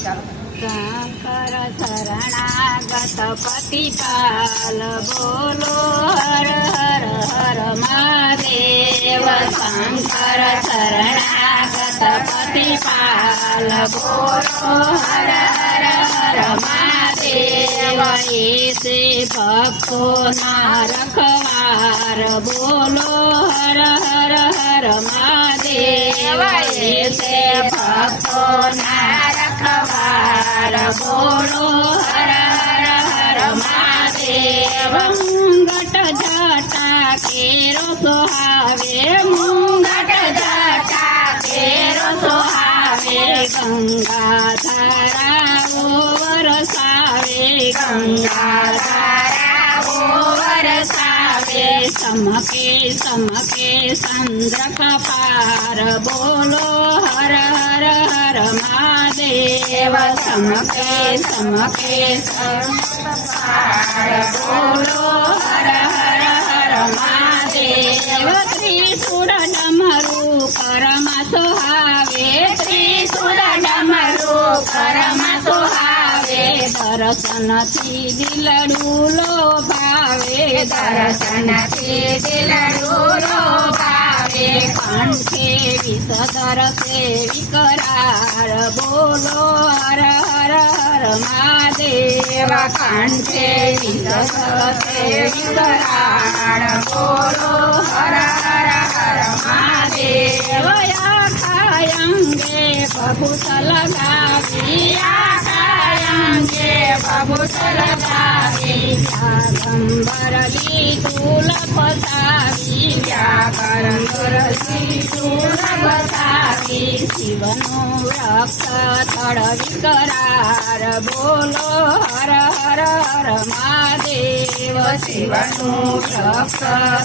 શંકર શરણાગત પતિપાલ બોલો હર હર હર મહાદેવ. શંકર શરણાગત પતિપાલ બોલો હર હર હર મહાદેવ. એસે ભક્તોના રખવાર બોલો હર હર હર મહાદેવ. એસે ભક્તોના રખવાર બોલો હર હર હર મહાદેવ. મુંગટ જટા કેરો સોહાવે, મુંગટ જટા કેરો સોહાવે. ગંગા ધારાઓ વરસાવે, ગંગા ધારાઓ વરસાવે. સમકે સમકે ચંદ્ર કપાર બોલો હર હર હર મહાદેવ. સમકે સમકે ચંદ્ર કપાર બોલો હર હર હર મહાદેવ. ત્રિશુળ ડમરુ કરમાં સોહાવે, ત્રિશુળ ડમરુ કરમાં સોહાવે. દર્શનથી દિલડું લોભાવે, દર્શનથી દિલડું લોભાવે. કંઠે વિષધર સેવી કરાર બોલો હર હર હર મહાદેવ. કંઠે વિષધર સેવી કરાર બોલો હર હર હર મહાદેવ. આખાયંગે બભૂત લગાવી, આખાયંગે બભૂત લગાવી. વ્યાગંબર લીધું લપતાવી, વ્યાગંબર લીધું લપતાવી. શિવનું વૃક્ષ તળવી કરાર બોલો હર હર હર મહાદેવ. શિવનું વૃક્ષ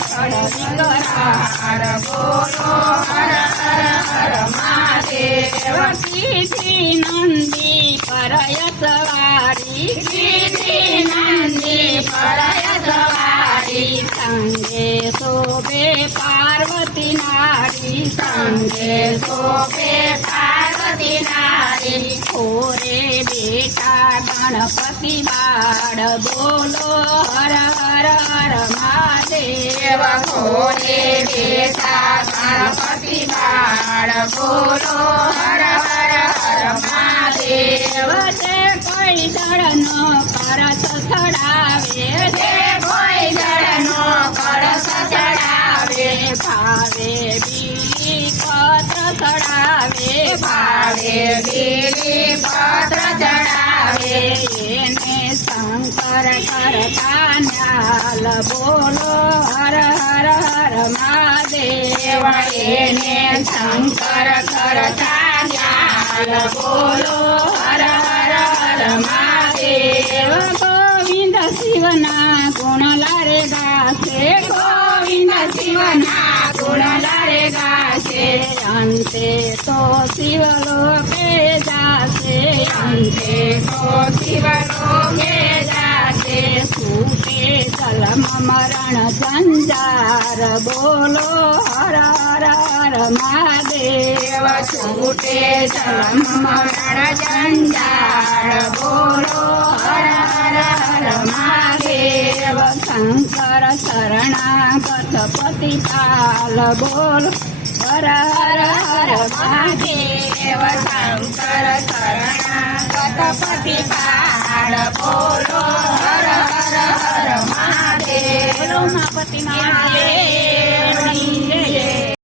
તળવી કરાર બોલો હર હર હર મહાદેવ. કીધી નંદી પરય સવારી, કીધી નંદી પરય સવારી. સંગે શોભે પાર્વતી નારી, સંગે શોભે પાર્વતી નારી. ખોરે બેટા ગણપતિ બાળ બોલો હર હર હર મહાદેવ. ખોરે બેટા ગણપતિ બાળ બોલો હર હર હર મહાદેવ. જે કોઈ જળનો કરસ ચડાવે, જે કોઈ જળનો કરસ ચડાવે. ભાવે બીલી પત્ર ચડાવે, ભાવે બીલી પત્ર ચડાવે. એને શંકર કરતા ન્યાલ બોલો હર હર હર મહાદેવ. એને શંકર કરતા ન્યાલ બોલો હર હર હર મહાદેવ. ગોવિંદ શિવના ગુણ લારે ગાશે, ગોવિંદ શિવના ગુણ લારે ગાશે. અંતે તો શિવલોકે જાશે, અંતે તો શિવલોકે જાશે. સૂકે જલમ મરણ જંજાર બોલો હર હર હર મહાદેવ. છૂટે જલમ મરણ જંજાર બોલો હર હર હર મહાદેવ. શંકર શરણાગત પતિપાલ બોલો હર હર હર મહાદેવ. શંકર શરણાગત પતિપાલ બોલો હર હર હર મહાદેવ. ઉમાપતિ મહાદેવની જય.